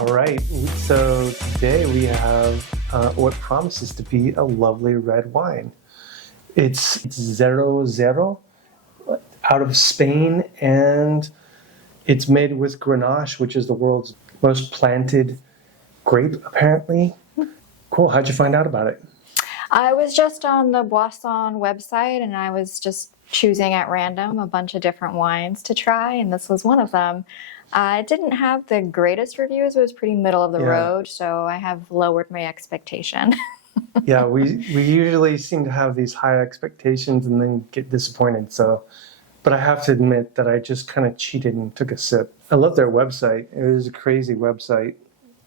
All right, so today we have what promises to be a lovely red wine. It's 00 out of Spain, and it's made with Granache, which is the world's most planted grape, apparently. Cool, how'd you find out about it? I was just on the Boisson website, and I was just choosing at random a bunch of different wines to try, and this was one of them. It didn't have the greatest reviews. It was pretty middle of the road, so I have lowered my expectation. Yeah, we usually seem to have these high expectations and then get disappointed. But I have to admit that I just kind of cheated and took a sip. I love their website. It was a crazy website.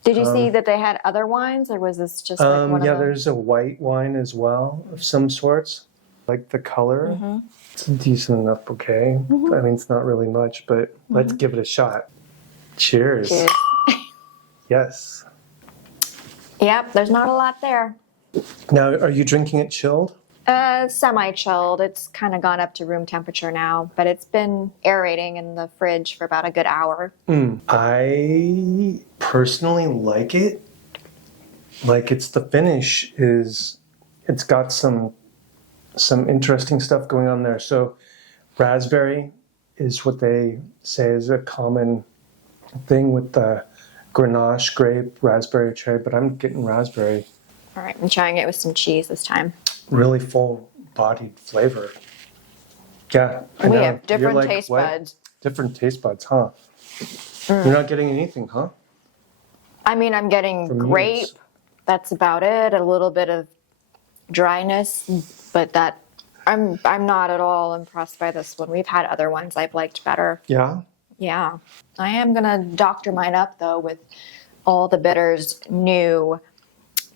Did you see that they had other wines, or was this just like one of them? There's a white wine as well of some sorts. Like the color, it's a decent enough bouquet. I mean, it's not really much, but let's give it a shot. Cheers. Cheers. Yes. Yep, there's not a lot there. Now, are you drinking it chilled? Semi-chilled. It's kind of gone up to room temperature now, but it's been aerating in the fridge for about a good hour. I personally like it. Like the finish is, it's got some interesting stuff going on there. So raspberry is what they say is a common thing with the Granache, grape, raspberry, cherry, but I'm getting raspberry. All right, I'm trying it with some cheese this time. Really full bodied flavor. Yeah, I know. We have different You're like, taste what? buds. Different taste buds, huh? You're not getting anything, huh? I mean, I'm getting grape. That's about it. A little bit of dryness, but that I'm not at all impressed by this one. We've had other ones I've liked better. Yeah? Yeah. I am going to doctor mine up, though, with all the bitters, new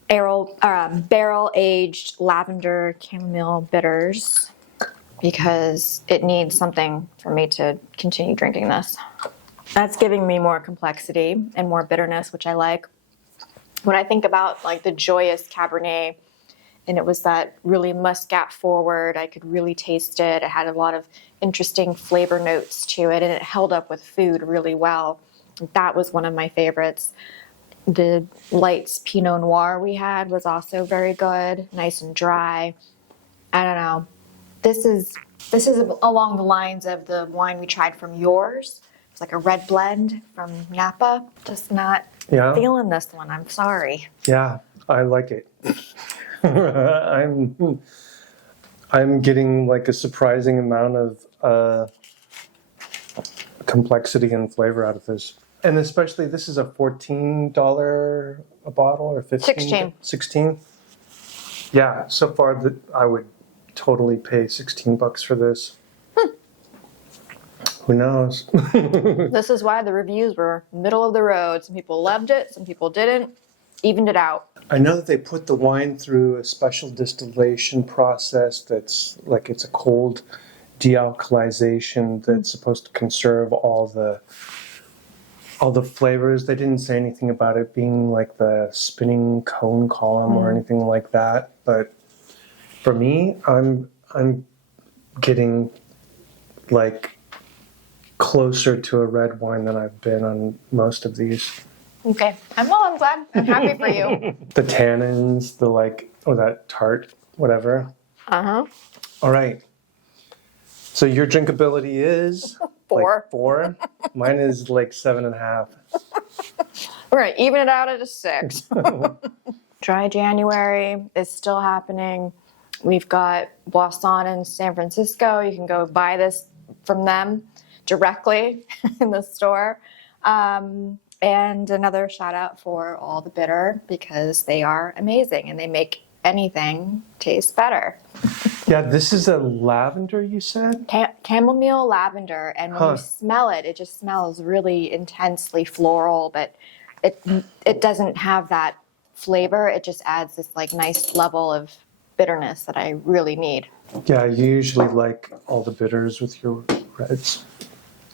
barrel-aged lavender chamomile bitters, because it needs something for me to continue drinking this. That's giving me more complexity and more bitterness, which I like. When I think about like the Joyus Cabernet, and it was that really muscat forward, I could really taste it. It had a lot of interesting flavor notes to it, and it held up with food really well. That was one of my favorites. The light Pinot Noir we had was also very good, nice and dry. I don't know. This is along the lines of the wine we tried from yours. It's like a red blend from Napa. Just not feeling this one. I'm sorry. Yeah, I like it. I'm getting like a surprising amount of complexity and flavor out of this. And especially, this is a $14 a bottle or $15? 16. Yeah, so far I would totally pay $16 for this. Who knows? This is why the reviews were middle of the road. Some people loved it, some people didn't. Evened it out. I know that they put the wine through a special distillation process that's like it's a cold dealcoholization that's supposed to conserve all the flavors. They didn't say anything about it being like the spinning cone column or anything like that. But for me, I'm getting like closer to a red wine than I've been on most of these. Okay. I'm glad. I'm happy for you. The tannins, that tart, whatever. Uh-huh. All right. So your drinkability is 4. Like 4. Mine is like 7.5. All right, even it out at a 6. Dry January is still happening. We've got Boisson in San Francisco. You can go buy this from them directly in the store. And another shout out for All the Bitter, because they are amazing and they make anything taste better. Yeah, this is a lavender, you said? Chamomile lavender, and when you smell it, it just smells really intensely floral, but it doesn't have that flavor. It just adds this like nice level of bitterness that I really need. Yeah, you usually like all the bitters with your reds.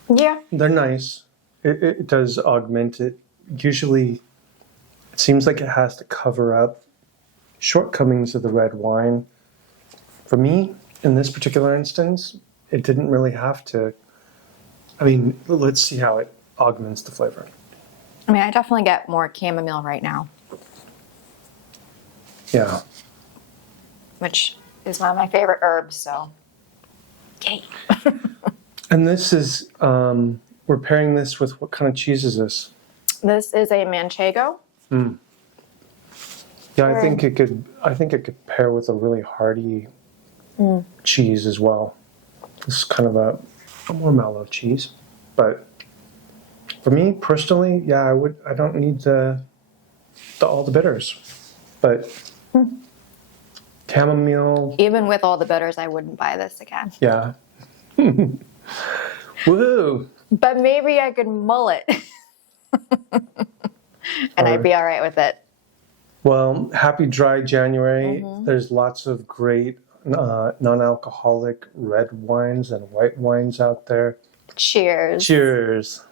Yeah. They're nice. It does augment it. Usually, it seems like it has to cover up shortcomings of the red wine. For me, in this particular instance, it didn't really have to. I mean, let's see how it augments the flavor. I mean, I definitely get more chamomile right now, Yeah. which is one of my favorite herbs, so yay. And this is, we're pairing this with what kind of cheese is this? This is a manchego. Yeah, I think it could pair with a really hearty cheese as well. This is kind of a more mellow cheese, but for me personally, yeah, I don't need all the bitters, but chamomile, Even with all the bitters, I wouldn't buy this again. yeah. Woohoo! But maybe I could mull it. And I'd be all right with it. Well, happy dry January. There's lots of great non-alcoholic red wines and white wines out there. Cheers. Cheers.